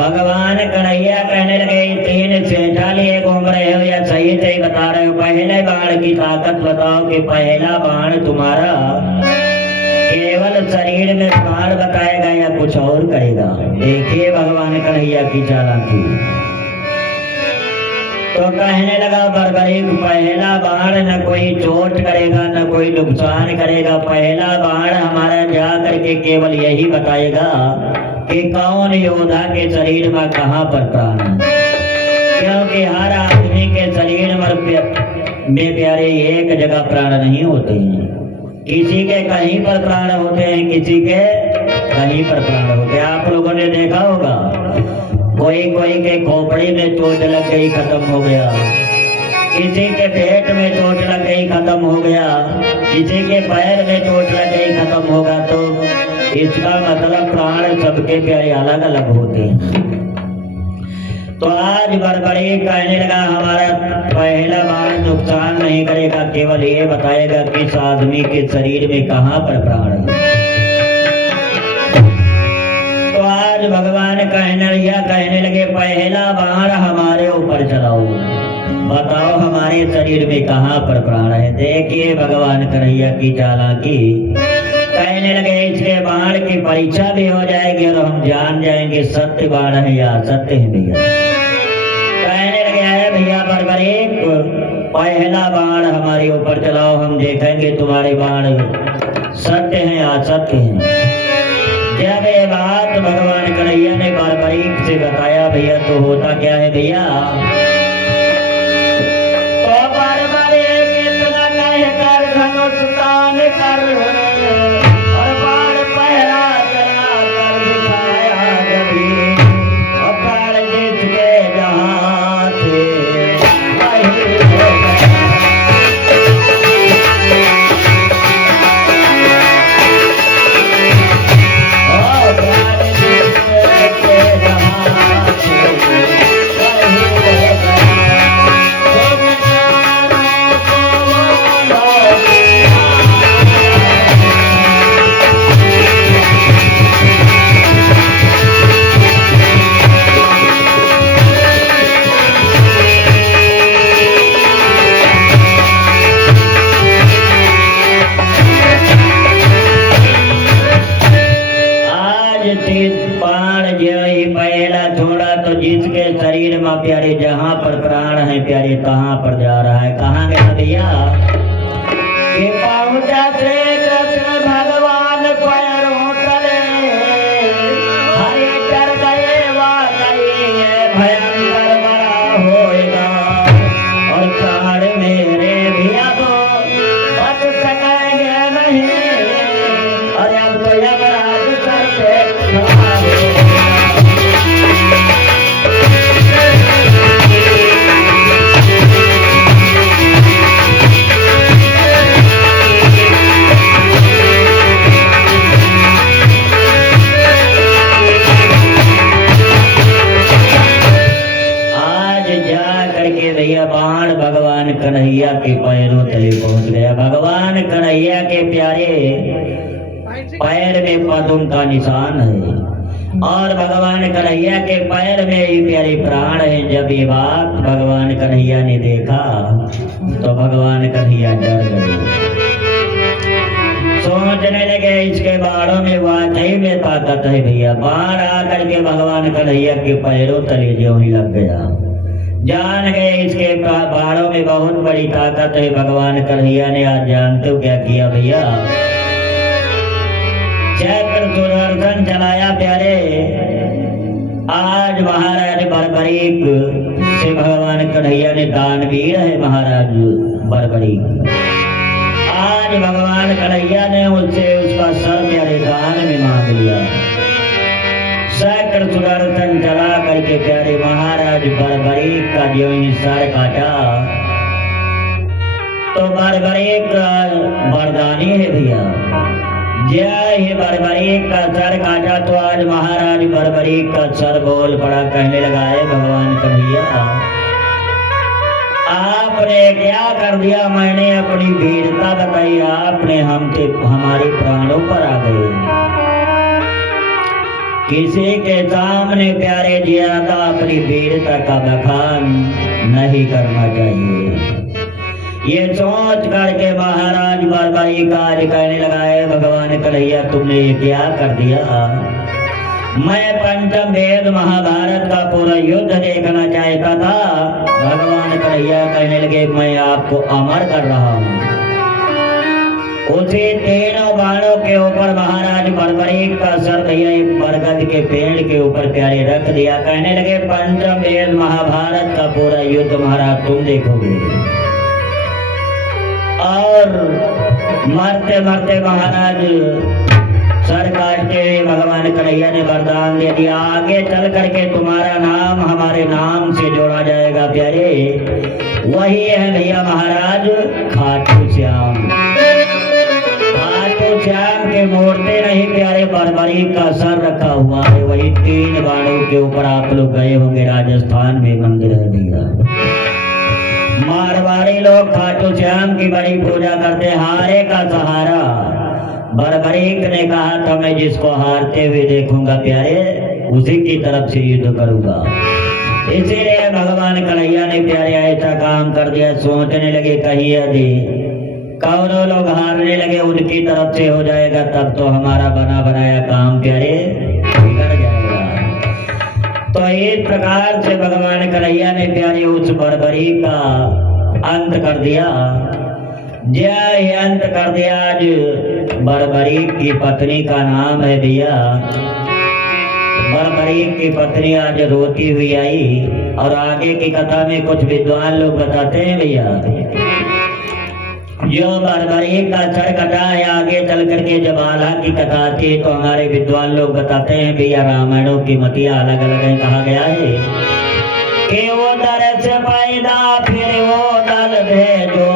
भगवान कन्हैया कहने लगे तीन सेठा लिए घूम रहे हो या सही सही बता रहे हो? पहले बाण की ताकत बताओ कि पहला बाण तुम्हारा केवल शरीर में प्राण बताएगा या कुछ और करेगा? देखिए भगवान कन्हैया की चालाकी। तो कहने लगा बरबरीक पहला बाण न कोई चोट करेगा न कोई नुकसान करेगा। पहला बाण हमारा जा करके केवल यही बताएगा कि कौन योद्धा के शरीर में कहाँ पर प्राण है, क्योंकि हर आदमी के शरीर में प्यारे एक जगह प्राण नहीं होते हैं। किसी के कहीं पर प्राण होते हैं, किसी के कहीं पर प्राण होते हैं। आप लोगों ने देखा होगा कोई कोई के खोपड़ी में चोट लग गई खत्म हो गया, किसी के पेट में चोट लग गई खत्म हो गया, किसी के पैर में चोट लग गई खत्म होगा। तो इसका मतलब प्राण सबके प्यारे अलग अलग होते हैं। तो आज बरबरी कहने लगा हमारा पहला बाण नुकसान नहीं करेगा, केवल ये बताएगा कि इस आदमी के शरीर में कहाँ पर प्राण है। तो आज भगवान कहने लगे पहला बाण हमारे ऊपर चलाओ, बताओ हमारे शरीर में कहाँ पर प्राण है। देखिए भगवान कन्हैया की चालाकी। कहने लगे इसके बाण की परीक्षा भी हो जाएगी और हम जान जाएंगे सत्य बाण है या असत्य है भैया। कहने लगे है भैया बरबरीक पहला बाण हमारे ऊपर चलाओ, हम देखेंगे तुम्हारे बाण सत्य है या असत्य है। जब ये बात भगवान कन्हैया ने बरबरीक से बताया भैया तो होता क्या है भैया, तो बरबरीक इतना कहकर धनुष तान कर और बाण पहरा चला कर दिखाया जभी और प्राण जिसके जहाँ थे वही हो गया। जिसके शरीर में प्यारे जहाँ पर प्राण है प्यारे कहाँ पर जा रहा है, कहाँ गया भैया कि पहुँचा श्री कृष्ण भगवान पैरों तले हरे डर गए वाकई है भयंकर बड़ा होएगा और प्राण मेरे भैया तो बच सकेंगे नहीं और अब तो यमराज सर पे खड़ा है। बाण भगवान कन्हैया के पैरों तले पहुंच गया। भगवान कन्हैया के प्यारे पैर में पद्म का निशान है और भगवान कन्हैया के पैर में ही प्यारे प्राण है। जब ये बात भगवान कन्हैया ने देखा तो भगवान कन्हैया डर गए, सोचने लगे इसके बाणों में वाकई में ताकत है भैया। बाण आकर के भगवान कन्हैया के पैरों तले जो ही लग गया, जान गए इसके बाणों में बहुत बड़ी ताकत है। भगवान कन्हैया ने आज जानते हो क्या किया भैया, चक्र सुदर्शन चलाया प्यारे। आज महाराज बरबरीक से भगवान कन्हैया ने दानवीर है महाराज बरबरीक। आज भगवान कन्हैया ने उससे उसका सर प्यारे दान में मांग लिया। चक्र सुदर्शन चला करके प्यारे महाराज बरबरीक का जो सर काटा तो बरबरीक वरदानी है भैया। जय ही बरबरीक का सर काटा तो आज महाराज बरबरीक का सर बोल पड़ा, कहने लगा है भगवान कन्हैया आपने क्या कर दिया, मैंने अपनी वीरता बताई, आपने हमसे हमारे प्राणों पर आ गए। किसी के सामने प्यारे ज्यादा अपनी वीरता का बखान नहीं करना चाहिए। ये सोच करके महाराज बरबरी का आज कहने लगा है, भगवान कन्हैया तुमने ये क्या कर दिया? मैं पंचम वेद महाभारत का पूरा युद्ध देखना चाहता था। भगवान कन्हैया कहने लगे मैं आपको अमर कर रहा हूँ। उसी तीनों बाणों के ऊपर महाराज बरबरीक का सर भैया एक बरगद के पेड़ के ऊपर प्यारे रख दिया। कहने लगे पंचम वेद महाभारत का पूरा युद्ध महाराज तुम देखोगे। और मरते मरते महाराज सर काटते हुए भगवान कन्हैया ने वरदान दे दिया, आगे चल करके तुम्हारा नाम हमारे नाम से जोड़ा जाएगा प्यारे। वही है भैया महाराज खाटू श्याम। खाटू श्याम के मूर्ति नहीं प्यारे, बरबरीक का सर रखा हुआ है। वही तीन बाणों के ऊपर आप लोग गए होंगे, राजस्थान में मंदिर है भैया। मारवाड़ी लोग खाटू श्याम की बड़ी पूजा करते, हारे का सहारा। बरबरीक ने कहा था मैं जिसको हारते हुए देखूंगा प्यारे उसी की तरफ से युद्ध करूंगा। इसीलिए भगवान कन्हैया ने प्यारे ऐसा काम कर दिया। सोचने लगे कहीं यदि कौरव लोग हारने लगे उनकी तरफ से हो जाएगा तब तो हमारा बना बनाया काम प्यारे बिगड़ जाएगा। तो इस प्रकार से भगवान कन्हैया ने प्यारे उस बरबरीक का अंत कर दिया। जय अंत कर दिया। आज बरबरीक की पत्नी का नाम है भैया। बरबरीक की पत्नी आज रोती हुई आई और आगे की कथा में कुछ विद्वान लोग बताते हैं भैया, जो बरबरीक का सर कटा है आगे चल करके जब आल्हा की कथा आती है तो हमारे विद्वान लोग बताते हैं भैया रामायणों की मतियां अलग अलग है। कहा गया है कि वो दर से पैदा फिर वो दल भेजो